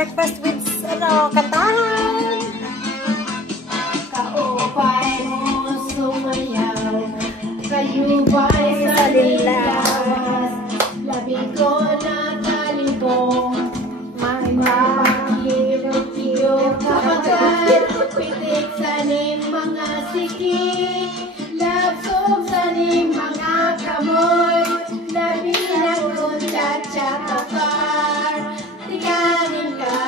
breakfast with, kantahan. Kaupay mo sumayaw, kayo ba'y sa lilawas, labi ko na talibong, may makakilog-kilog kapagkat, pitik sa mga siki, labsog sa mga kamoy, labi ng cha-cha-kapar, tikanin ka,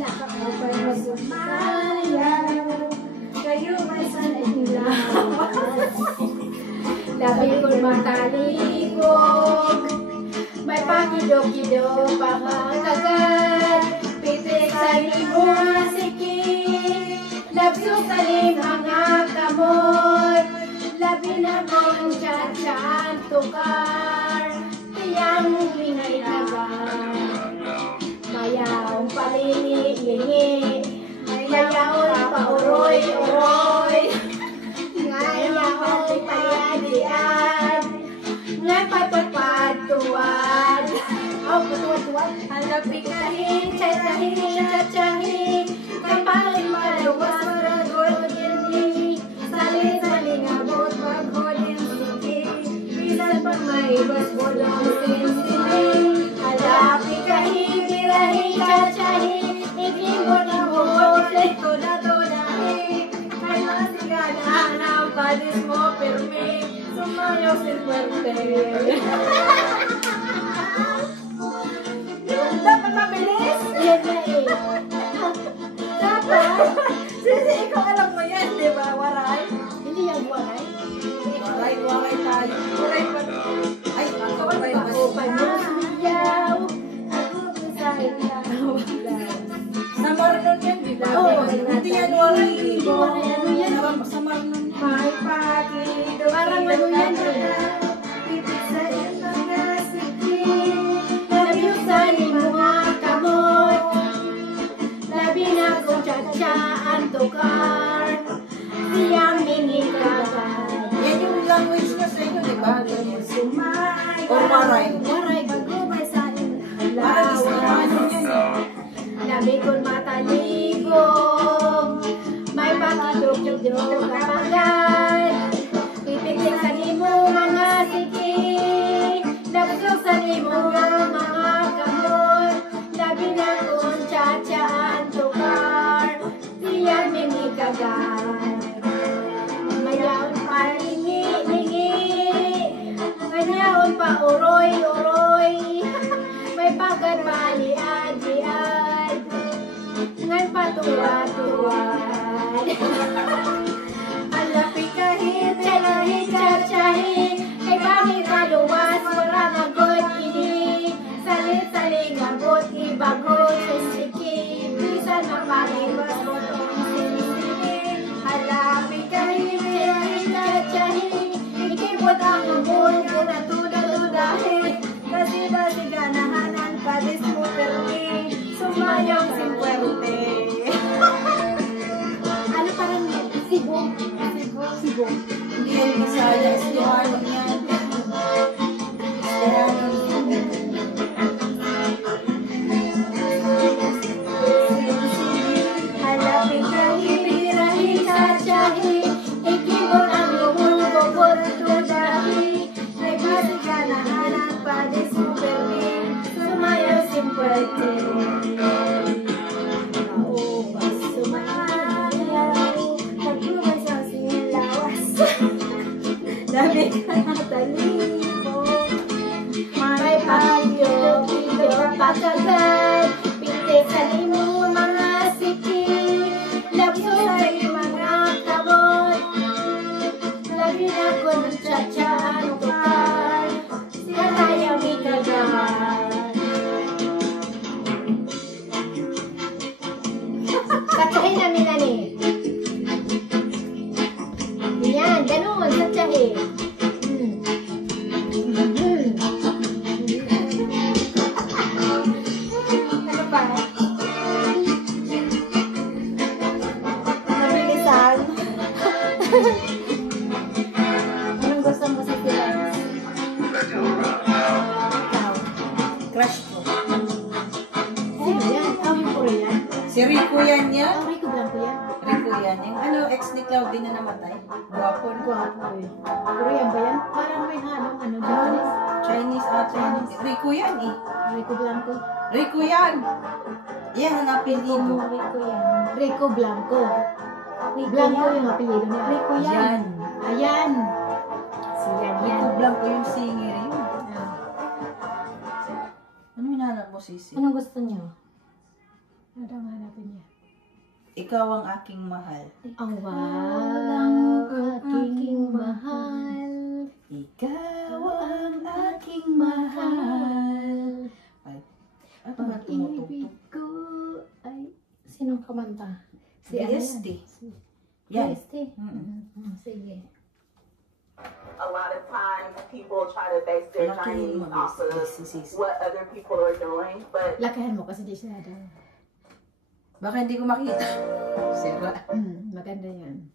nakakapay mo sumayaw, kayo may sanay-lawas, labi ko'y matalikog, may pakidog-kidog pakakagat, pitik sa mga siki, labsog sa mga kamot, labi na kong cha-chan tukar, tiyang ingay nagar. Mayaw palini-lingi, mayaw pa-uroy-uroy, ngayaw payadian, ngay patupad-tuwad, patupad-tuwad, hanapikahin, chachahin, chachahin, kapalin malawas, maragod-gini, salit-saling abot, maghodin sige, bisan pa may basbolong sinsiling, hanapikahin, birahin, chachahin, ikibot-ibot, toda-todahin, ay masiganahan ang kadis mo, permi, sumayaw sin puerte. Dapat mabilis? Yan na eh. Dapat? Sisi, ikaw alam mo yan, di ba? Waray? Hindi yung waray. Waray tayo. Waray pa. Ay, ako ba tayo? Ako pa mo sumiyaw, ako sa ilaw. Sa Marnon yan, di ba? Oo, Hindi yan waray. Hindi waray, ano yan? Sa Marnon. May pakito. Parang ano yan? Pitik sa mga siki, labi sa mga kamot, labi na kong cha-chaan tukar, siyang minikapan. Yan yung language niya sa inyo, di ba? Sumay, Or waray? waray, bagumay sa Waray, sa Marnon yan. labi kong mataligog, may pakidog-dog kapagan, pipitik sa mo mga siki, labsog sa mo mga kamot, labi na kong cha-chaan tukar, siyan minikagan. Mayaon pa lingi-lingi, ngayaon pa uroy-uroy, may pagkat baliad-liad, ngay pa tuwa-tuwad. Alapikahin, chachahin, chachahin, kay pangit kaluwas, wala na good ini, salit-saling abot, ibagod sa siki, bisan mapaliwas mo tong siki. Alapikahin, chachahin, chachahin, ikibot ang umon, kunatuda-tudahin, kasi ganahanan, kadis mo permi, sumayong si puerte. Ano parang Cebu? Cebu. Hindi yan Visayas. Ano yan? Halapin ka, hibirahin, chachahin, ikibot ang lumon, bobot, tudahi, may pasiganahan ang padis mo permin, sumayaw simpuerte. Kaupas sumayaw, nagkumay sa sinilawas, dami ka natalipo, may pagyo-pagyo pagkagat, pitik sa limo mga siki, labso sa mga kabot, labi na ko ng cha-chaan tukar, siya tayo may kagaman. Katsahin namin na ni. Yan, ganun, katsahin. Ano pa? Nabilisan. Anong gusto mo sa Pilates? Ikaw. Crush ko. Si Rico yan yan. Ang Rico Blanco yan. Rico yan. Yung ano, ex ni Claudine na namatay. Guwapo. Gwapo eh. Korean ba yan? Parang may halong ano, Japanese. Chinese ata. Rico yan eh. Rico Blanco. Rico yan. Yan ang apelido. Rico yan. Rico Blanco. Blanco yung apelido niya. Rico Yan. Ayan. Si Yan yan. Rico Blanco yung singer yun. Ah. Ano hinahanap mo, Sisi? Anong gusto niyo? Ano daw hanapin niya? Ikaw ang aking mahal. Ang walang aking mahal. Ikaw ang aking mahal. Ay, ano ba Pag-ibig tumutugtog? ko ay... Sinong kamanta? Si ano DST. yan? Yan. DST. Mm-mm. Sige. A lot of times people try to base their Lakihin mo, Chinese off of Sisi. what other people are doing, but Lakahan mo kasi di siya daw. Baka hindi ko makita. Sira. Maganda yan.